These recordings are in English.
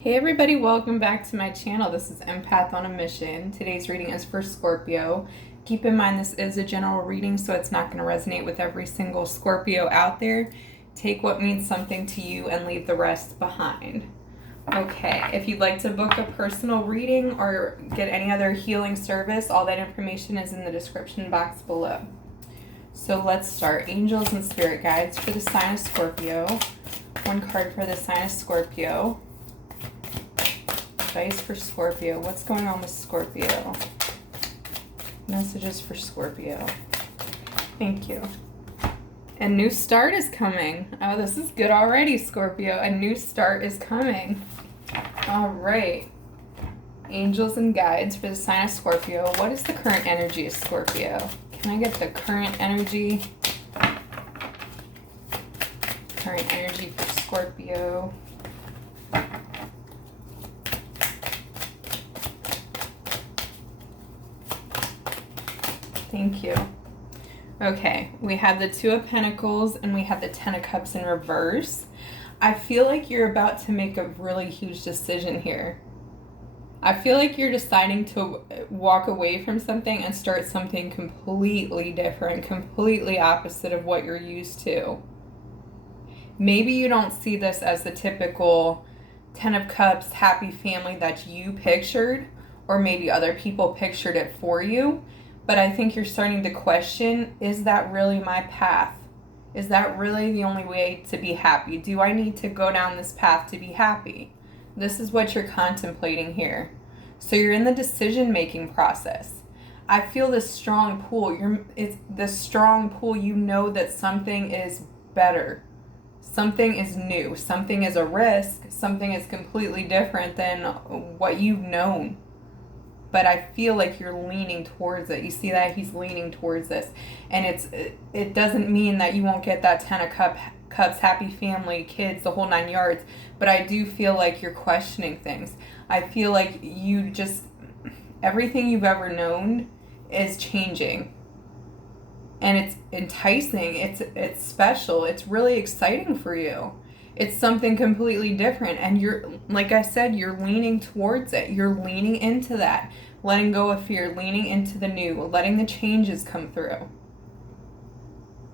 Hey everybody, welcome back to my channel. This is Empath on a Mission. Today's reading is for Scorpio. Keep in mind this is a general reading, so it's not going to resonate with every single Scorpio out there. Take what means something to you and leave the rest behind. Okay, if you'd like to book a personal reading or get any other healing service, all that information is in the description box below. So let's start. Angels and spirit guides for the sign of Scorpio. One card for the sign of Scorpio. Advice for Scorpio. What's going on with Scorpio? Messages for Scorpio. Thank you. A new start is coming. Oh, this is good already, Scorpio. A new start is coming. All right. Angels and guides for the sign of Scorpio. What is the current energy of Scorpio? Can I get the current energy? Current energy for Scorpio. Thank you. Okay, we have the Two of Pentacles and we have the Ten of Cups in reverse. I feel like you're about to make a really huge decision here. I feel like you're deciding to walk away from something and start something completely different, completely opposite of what you're used to. Maybe you don't see this as the typical Ten of Cups, happy family that you pictured, or maybe other people pictured it for you. But I think you're starting to question, is that really my path? Is that really the only way to be happy? Do I need to go down this path to be happy? This is what you're contemplating here. So you're in the decision-making process. I feel this strong pull. It's this strong pull. You know that something is better. Something is new. Something is a risk. Something is completely different than what you've known. But I feel like you're leaning towards it. You see that he's leaning towards this. And it doesn't mean that you won't get that Ten of Cups, happy family, kids, the whole 9 yards. But I do feel like you're questioning things. I feel like everything you've ever known is changing. And it's enticing. It's special. It's really exciting for you. It's something completely different. And you're, like I said, you're leaning towards it. You're leaning into that. Letting go of fear, leaning into the new, letting the changes come through.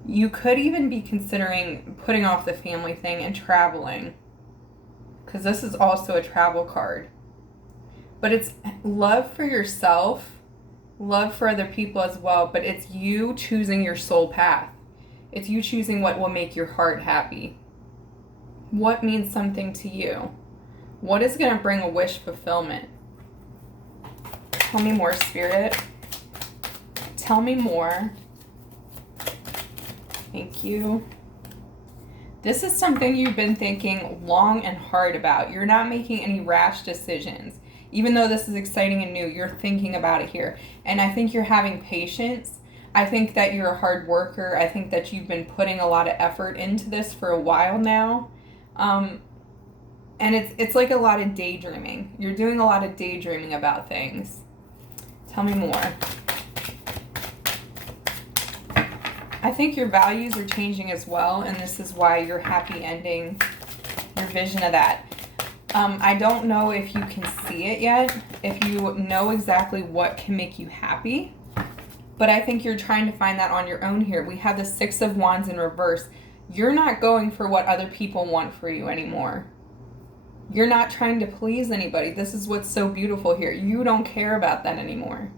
You could even be considering putting off the family thing and traveling. Because this is also a travel card. But it's love for yourself, love for other people as well. But it's you choosing your soul path. It's you choosing what will make your heart happy. What means something to you? What is going to bring a wish fulfillment? Tell me more, Spirit. Tell me more. Thank you. This is something you've been thinking long and hard about. You're not making any rash decisions. Even though this is exciting and new, you're thinking about it here. And I think you're having patience. I think that you're a hard worker. I think that you've been putting a lot of effort into this for a while now. And it's like a lot of daydreaming. You're doing a lot of daydreaming about things. Tell me more. I think your values are changing as well, and this is why you're happy ending your vision of that. I don't know if you can see it yet, if you know exactly what can make you happy, but I think you're trying to find that on your own here. We have the Six of Wands in reverse. You're not going for what other people want for you anymore. You're not trying to please anybody. This is what's so beautiful here. You don't care about that anymore.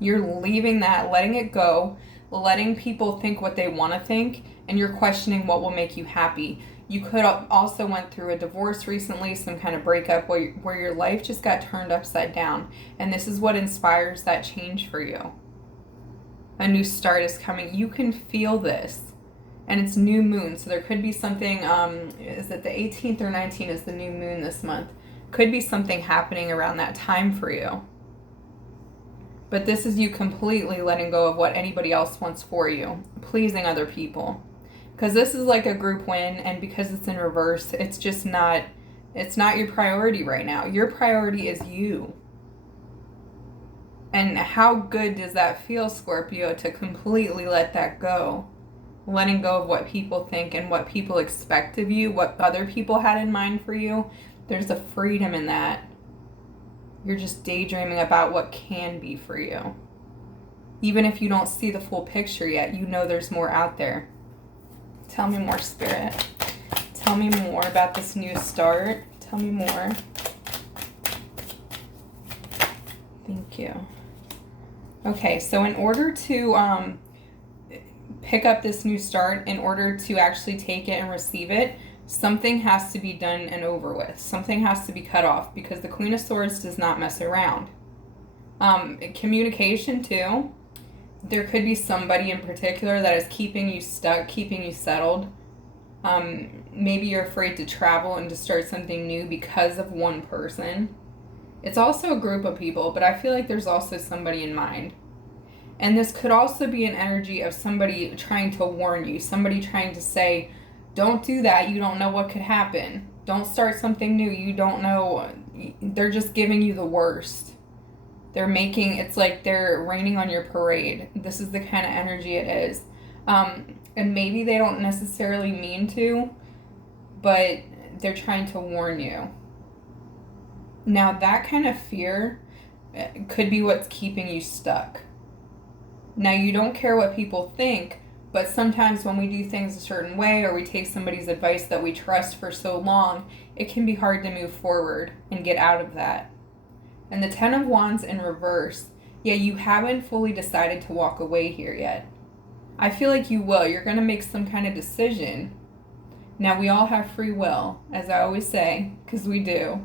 You're leaving that, letting it go, letting people think what they want to think, and you're questioning what will make you happy. You could also went through a divorce recently, some kind of breakup where your life just got turned upside down. And this is what inspires that change for you. A new start is coming. You can feel this. And it's new moon, so there could be something, is it the 18th or 19th is the new moon this month? Could be something happening around that time for you. But this is you completely letting go of what anybody else wants for you, pleasing other people. Because this is like a group win, and because it's in reverse, it's just not, it's not your priority right now. Your priority is you. And how good does that feel, Scorpio, to completely let that go? Letting go of what people think and what people expect of you, what other people had in mind for you, There's a freedom in that. You're just daydreaming about what can be for you. Even if you don't see the full picture yet, you know there's more out there. Tell me more, Spirit. Tell me more about this new start. Tell me more. Thank you. Okay, so in order to pick up this new start, in order to actually take it and receive it, something has to be done and over with. Something has to be cut off, because the Queen of Swords does not mess around. Communication too. There could be somebody in particular that is keeping you stuck, keeping you settled. Maybe you're afraid to travel and to start something new because of one person. It's also a group of people, but I feel like there's also somebody in mind. And this could also be an energy of somebody trying to warn you, somebody trying to say, don't do that, you don't know what could happen. Don't start something new, you don't know. They're just giving you the worst. It's like they're raining on your parade. This is the kind of energy it is. And maybe they don't necessarily mean to, but they're trying to warn you. Now, that kind of fear could be what's keeping you stuck. Now, you don't care what people think, but sometimes when we do things a certain way, or we take somebody's advice that we trust for so long, it can be hard to move forward and get out of that. And the Ten of Wands in reverse, yeah, you haven't fully decided to walk away here yet. I feel like you will. You're going to make some kind of decision. Now, we all have free will, as I always say, because we do.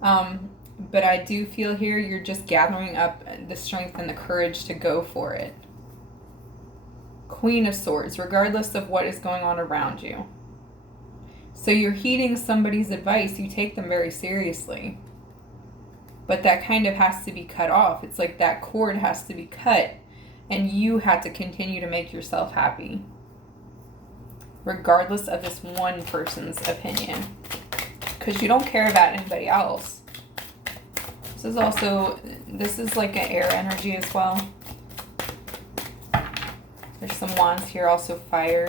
But I do feel here you're just gathering up the strength and the courage to go for it. Queen of Swords, regardless of what is going on around you. So you're heeding somebody's advice. You take them very seriously. But that kind of has to be cut off. It's like that cord has to be cut, and you have to continue to make yourself happy, regardless of this one person's opinion, because you don't care about anybody else. This is like an air energy as well. There's some wands here, also fire.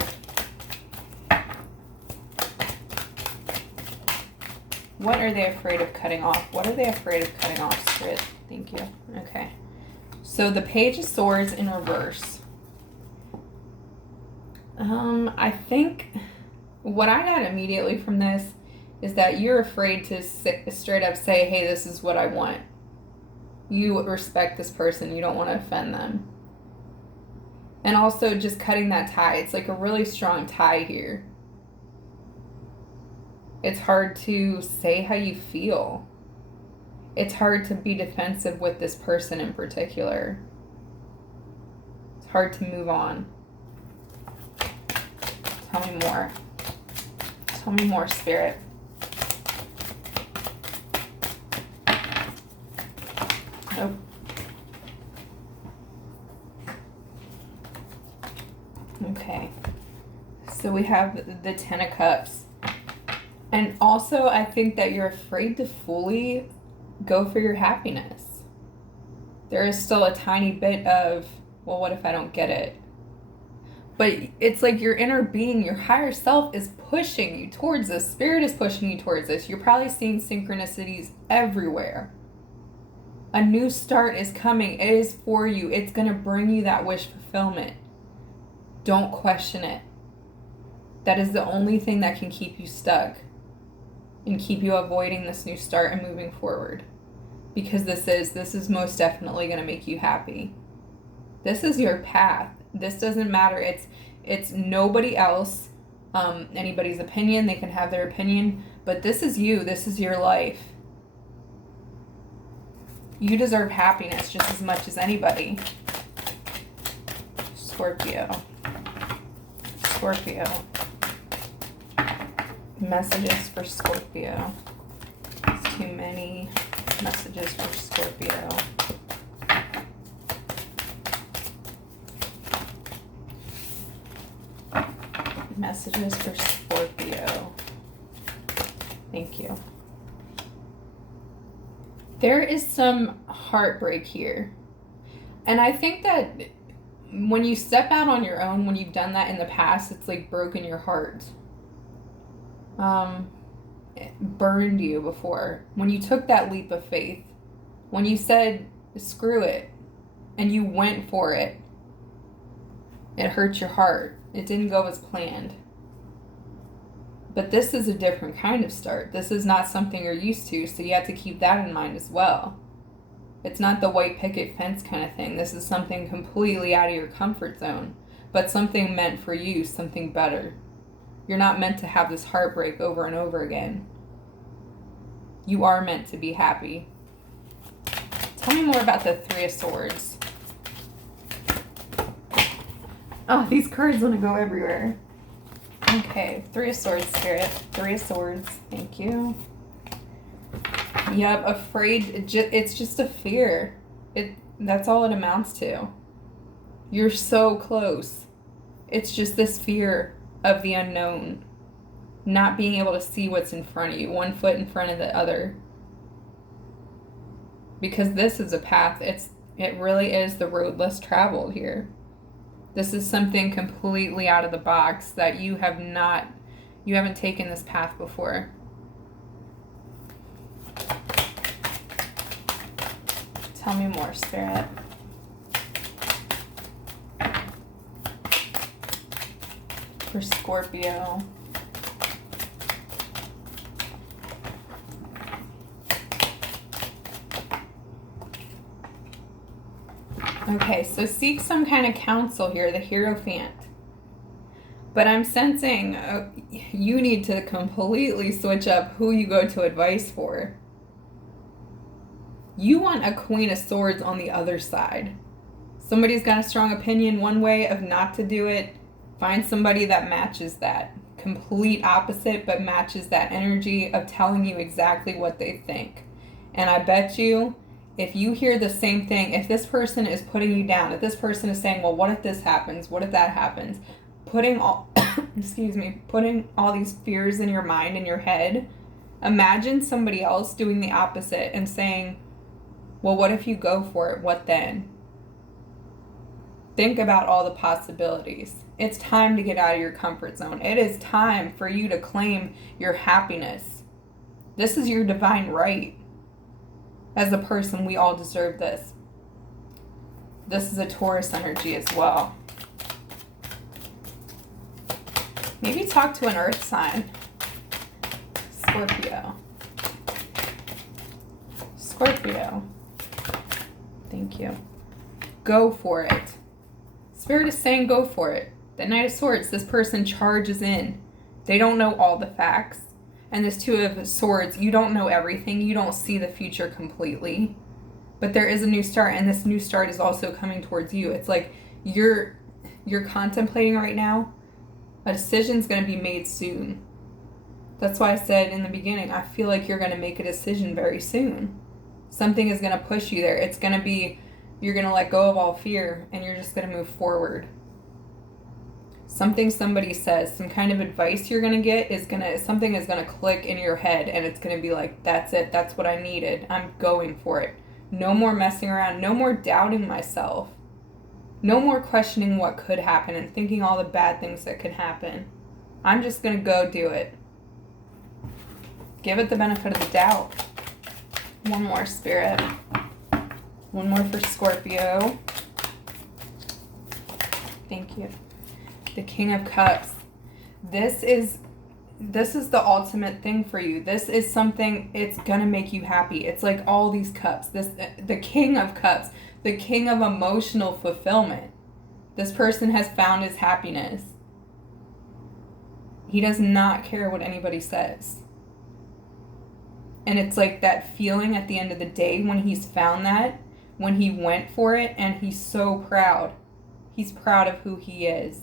What are they afraid of cutting off? What are they afraid of cutting off, Spirit? Thank you. Okay. So the Page of Swords in reverse. I think what I got immediately from this is that you're afraid to straight up say, hey, this is what I want. You respect this person. You don't want to offend them. And also just cutting that tie. It's like a really strong tie here. It's hard to say how you feel. It's hard to be defensive with this person in particular. It's hard to move on. Tell me more. Tell me more, Spirit. Nope. Okay. So we have the Ten of Cups. And also, I think that you're afraid to fully go for your happiness. There is still a tiny bit of, well, what if I don't get it? But it's like your inner being, your higher self is pushing you towards this. Spirit is pushing you towards this. You're probably seeing synchronicities everywhere. A new start is coming. It is for you. It's going to bring you that wish fulfillment. Don't question it. That is the only thing that can keep you stuck and keep you avoiding this new start and moving forward. Because this is most definitely going to make you happy. This is your path. This doesn't matter. It's nobody else, anybody's opinion. They can have their opinion, but this is you. This is your life. You deserve happiness just as much as anybody. Scorpio. Scorpio. Messages for Scorpio. It's too many messages for Scorpio. Messages for Scorpio. Thank you. There is some heartbreak here. And I think that when you step out on your own, when you've done that in the past, it's like broken your heart. burned you before. When you took that leap of faith, when you said, screw it, and you went for it, it hurt your heart. It didn't go as planned. But this is a different kind of start. This is not something you're used to, so you have to keep that in mind as well. It's not the white picket fence kind of thing. This is something completely out of your comfort zone, but something meant for you, something better. You're not meant to have this heartbreak over and over again. You are meant to be happy. Tell me more about the Three of Swords. Oh, these cards want to go everywhere. Okay, Three of Swords, Spirit. Three of Swords. Thank you. Yep, afraid. It's just a fear. That's all it amounts to. You're so close. It's just this fear of the unknown. Not being able to see what's in front of you. One foot in front of the other. Because this is a path. It really is the road less traveled here. This is something completely out of the box that you haven't taken this path before. Tell me more, Spirit. For Scorpio. Okay, so seek some kind of counsel here, the Hierophant. But I'm sensing you need to completely switch up who you go to advice for. You want a Queen of Swords on the other side. Somebody's got a strong opinion one way of not to do it. Find somebody that matches that. Complete opposite, but matches that energy of telling you exactly what they think. And I bet you, if you hear the same thing, if this person is putting you down, if this person is saying, well, what if this happens? What if that happens? Putting all, putting all these fears in your mind, in your head. Imagine somebody else doing the opposite and saying, well, what if you go for it? What then? Think about all the possibilities. It's time to get out of your comfort zone. It is time for you to claim your happiness. This is your divine right. As a person, we all deserve this. This is a Taurus energy as well. Maybe talk to an earth sign. Scorpio. Scorpio. Thank you. Go for it. Spirit is saying go for it. The Knight of Swords, this person charges in. They don't know all the facts. And this Two of Swords, you don't know everything. You don't see the future completely. But there is a new start, and this new start is also coming towards you. It's like you're contemplating right now. A decision's going to be made soon. That's why I said in the beginning, I feel like you're going to make a decision very soon. Something is going to push you there. It's going to be, you're going to let go of all fear, and you're just going to move forward. Something somebody says, some kind of advice you're going to get something is going to click in your head, and it's going to be like, that's it. That's what I needed. I'm going for it. No more messing around. No more doubting myself. No more questioning what could happen and thinking all the bad things that could happen. I'm just going to go do it. Give it the benefit of the doubt. One more, Spirit. One more for Scorpio. Thank you. The King of Cups. This is the ultimate thing for you. This is something, it's gonna make you happy. It's like all these cups. The King of Cups, the king of emotional fulfillment. This person has found his happiness. He does not care what anybody says. And it's like that feeling at the end of the day when he's found that, when he went for it, and he's so proud. He's proud of who he is.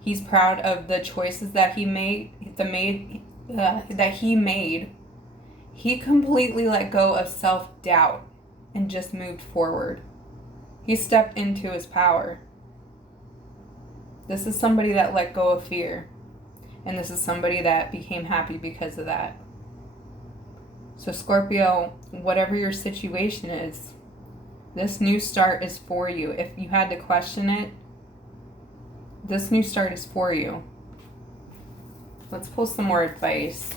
He's proud of the choices that he made, He completely let go of self-doubt and just moved forward. He stepped into his power. This is somebody that let go of fear. And this is somebody that became happy because of that. So Scorpio, whatever your situation is, this new start is for you. If you had to question it, this new start is for you. Let's pull some more advice.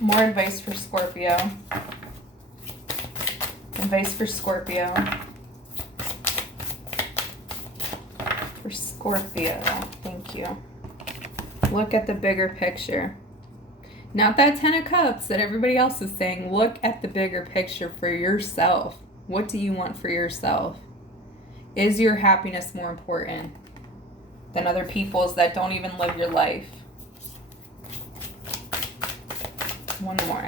More advice for Scorpio. Advice for Scorpio. For Scorpio. Thank you. Look at the bigger picture. Not that 10 of Cups that everybody else is saying. Look at the bigger picture for yourself. What do you want for yourself? Is your happiness more important than other people's that don't even live your life? One more.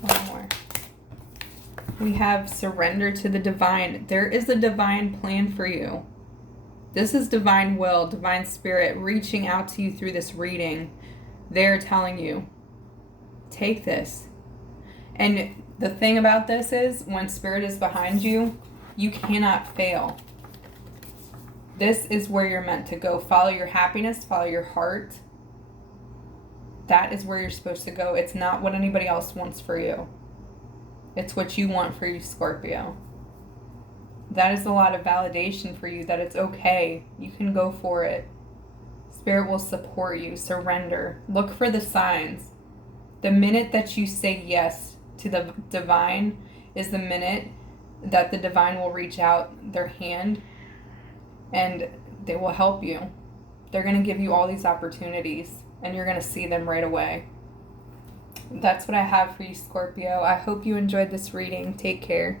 One more. We have surrender to the divine. There is a divine plan for you. This is divine will, divine spirit reaching out to you through this reading. They're telling you, take this. And the thing about this is, when spirit is behind you, you cannot fail. This is where you're meant to go. Follow your happiness, follow your heart. That is where you're supposed to go. It's not what anybody else wants for you. It's what you want for you, Scorpio. That is a lot of validation for you that it's okay. You can go for it. Spirit will support you. Surrender. Look for the signs. The minute that you say yes to the divine is the minute that the divine will reach out their hand and they will help you. They're going to give you all these opportunities and you're going to see them right away. That's what I have for you, Scorpio. I hope you enjoyed this reading. Take care.